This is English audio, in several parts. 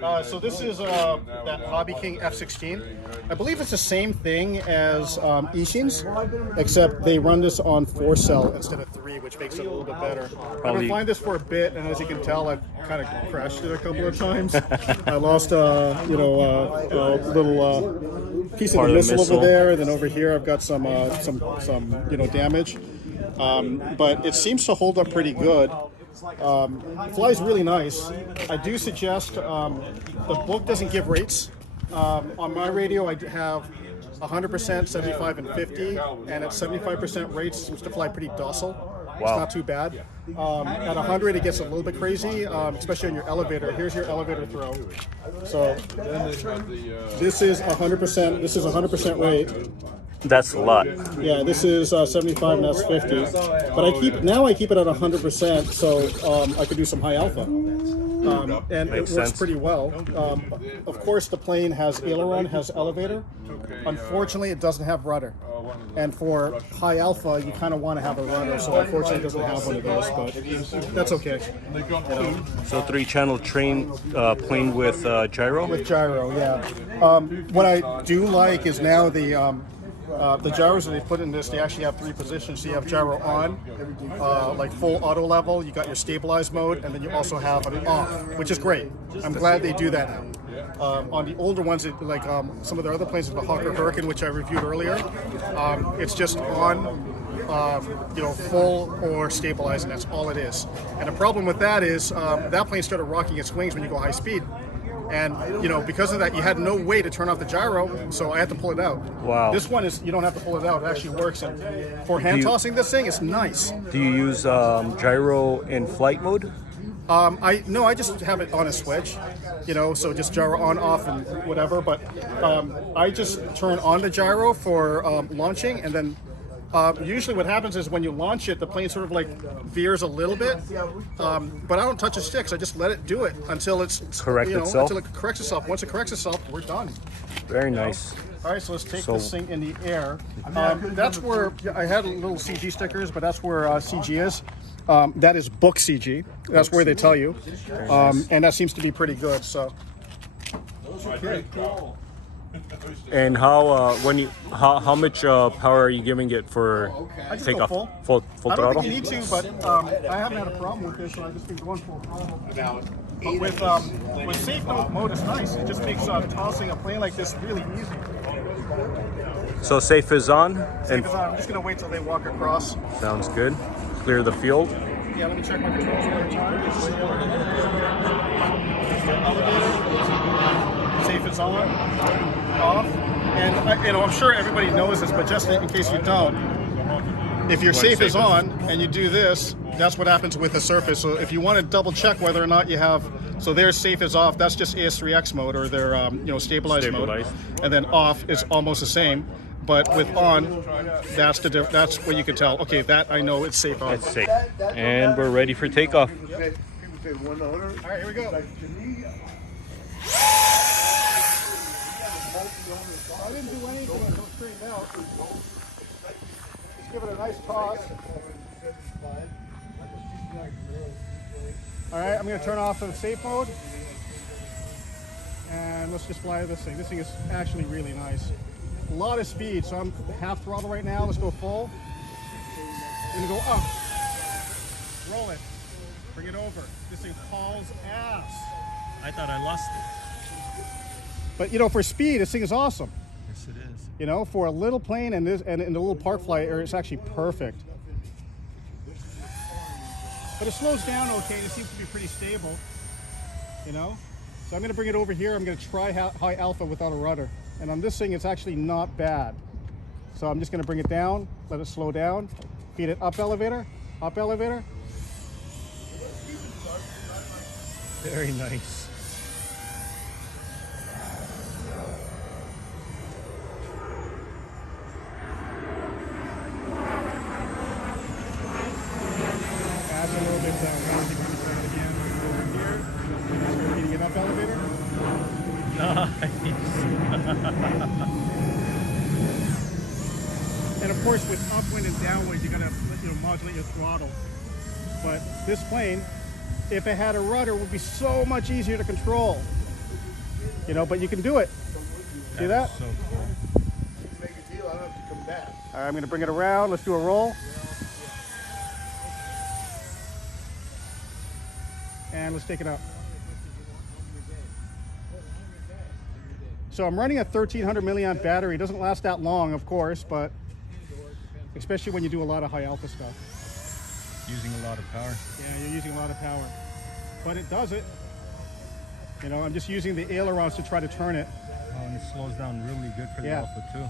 So this is that Hobbyking F-16. I believe it's the same thing as Ishin's, except they run this on 4-cell instead of 3, which makes it a little bit better. I've been flying this for a bit, and as you can tell, I've kind of crashed it a couple of times. I lost, a little piece of the missile over there, and then over here I've got some damage. But it seems to hold up pretty good. Flies really nice. I do suggest the book doesn't give rates. On my radio, I have 100%, 75, and 50, and at 75% rates, it seems to fly pretty docile. Wow. It's not too bad. At 100, it gets a little bit crazy, especially on your elevator. Here's your elevator throw. So this is 100%. This is 100% rate. That's a lot. Yeah, this is 75 and that's 50. But I keep it at 100%, so I could do some high alpha. And it works pretty well. Of course, the plane has aileron, has elevator. Unfortunately, it doesn't have rudder. And for high alpha, you kind of want to have a rudder, so unfortunately, it doesn't have one of those, but that's okay. So 3-channel plane with gyro? With gyro, yeah. What I do like is now the gyros that they put in this, they actually have 3 positions. So you have gyro on, like full auto level, you got your stabilized mode, and then you also have an off, which is great. I'm glad they do that now. On the older ones, like some of the other planes, the Hawker Hurricane, which I reviewed earlier, it's just on, full or stabilized, and that's all it is. And the problem with that is that plane started rocking its wings when you go high speed. And, because of that, you had no way to turn off the gyro, so I had to pull it out. Wow. This one is, you don't have to pull it out. It actually works. And for hand tossing this thing, it's nice. Do you use gyro in flight mode? I just have it on a switch, so just gyro on, off, and whatever. But I just turn on the gyro for launching, and then usually what happens is when you launch it, the plane sort of like veers a little bit, but I don't touch the sticks. I just let it do it until it's until it corrects itself. Once it corrects itself, we're done. Very nice. All right, so let's take this thing in the air. That's where I had little CG stickers, but that's where CG is. That is book CG. That's where they tell you, and that seems to be pretty good. So. Okay. And how much power are you giving it for takeoff? Full I don't throttle? think you need to, but I haven't had a problem with this, so I've just been going full throttle. But with safe mode, it's nice. It just makes tossing a plane like this really easy. So safe is on? Safe is on. I'm just going to wait till they walk across. Sounds good. Clear the field. Yeah, let me check my controls one more time. Safe is on, off, and I'm sure everybody knows this, but just in case you don't, if your safe is on and you do this, that's what happens with the surface. So if you want to double check whether or not you have, so their safe is off, that's just AS3X mode or their stabilized mode, and then off is almost the same. But with on, that's where you can tell. Okay, that I know it's safe on. It's safe, and we're ready for takeoff. All right, here we go. I didn't do anything until it straightened out. Just give it a nice toss. All right, I'm going to turn off the safe mode. And let's just fly this thing. This thing is actually really nice. A lot of speed, so I'm half throttle right now. Let's go full. We're going to go up. Roll it. Bring it over. This thing hauls ass. I thought I lost it. But for speed, this thing is awesome. Yes, it is. For a little plane and in the little park flight area, it's actually perfect. But it slows down okay. It seems to be pretty stable. So I'm going to bring it over here. I'm going to try high alpha without a rudder. And on this thing, it's actually not bad. So I'm just going to bring it down, let it slow down, feed it up elevator, up elevator. Very nice. Adds a little bit down. Again, over here. Feeding it up elevator. Nice. And of course, with upwind and downwind, you gotta modulate your throttle. But this plane, if it had a rudder, would be so much easier to control. You know, but you can do it. See that? So cool. Make a deal, I don't have to come back. All right, I'm going to bring it around. Let's do a roll. And let's take it out. So I'm running a 1300 milliamp battery. It doesn't last that long, of course, but especially when you do a lot of high alpha stuff. Using a lot of power. Yeah, you're using a lot of power. But it does it. You know, I'm just using the ailerons to try to turn it. Oh, and it slows down really good for the Yeah. alpha too.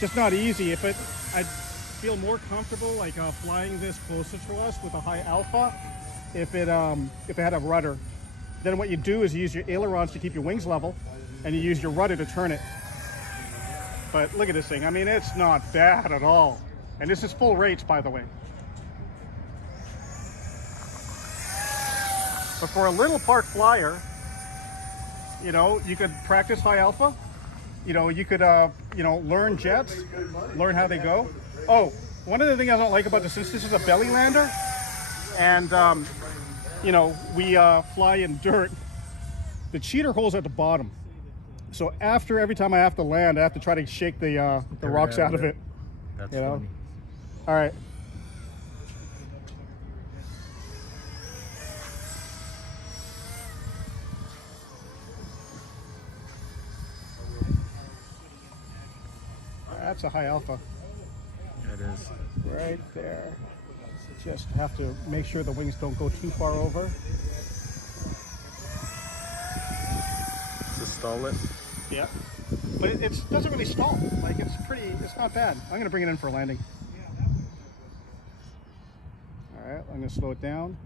Just not easy. I'd feel more comfortable like flying this closer to us with a high alpha if it had a rudder. Then what you do is you use your ailerons to keep your wings level, and you use your rudder to turn it. But look at this thing. I mean, it's not bad at all. And this is full rates, by the way. But for a little park flyer, you know, you could practice high alpha. You know, you could, you know, learn jets, learn how they go. Oh, one of the things I don't like about this is this is a belly lander, and you know, we fly in dirt. The cheater hole's at the bottom, so every time I have to land, I have to try to shake the rocks out of it. That's You know. funny. All right. That's a high alpha. It is. Right there. Just have to make sure the wings don't go too far over. To stall it. Yeah. But it doesn't really stall. Like, it's not bad. I'm going to bring it in for a landing. All right, I'm going to slow it down.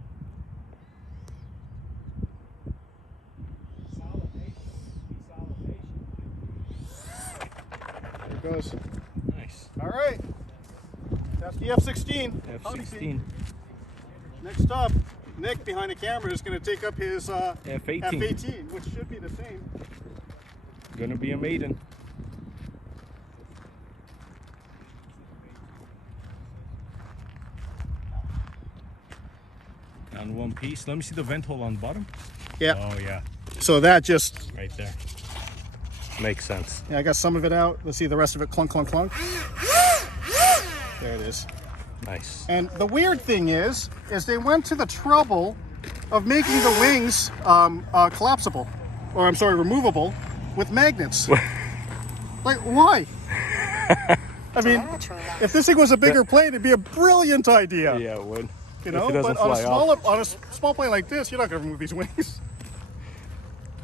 There it goes. Nice. All right. That's the F-16. F-16. Next up, Nick behind the camera is going to take up his F-18. F-18, which should be the same. Gonna be a maiden. On one piece. Let me see the vent hole on the bottom. Yeah. Oh yeah, So that just, right there. Makes sense. yeah, I got some of it out. Let's see the rest of it clunk, clunk, clunk. There it is. Nice. And the weird thing is they went to the trouble of making the wings collapsible, or I'm sorry, removable with magnets. Like, why? I mean, if this thing was a bigger plane, it'd be a brilliant idea. Yeah, it would. You If know, it doesn't but on fly off. on a small plane like this, you're not going to remove these wings.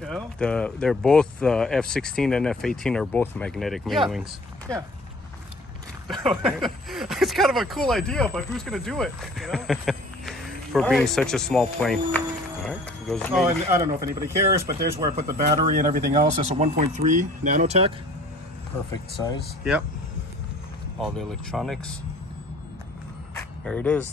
You know? They're both F-16 and F-18 are both magnetic main Yeah. wings. Yeah. It's kind of a cool idea, but who's going to do it? You know? For All being right. such a small plane. All right. Goes Oh, main. and I don't know if anybody cares, but there's where I put the battery and everything else. It's a 1.3 nanotech. Perfect size. Yep. All the electronics. There it is.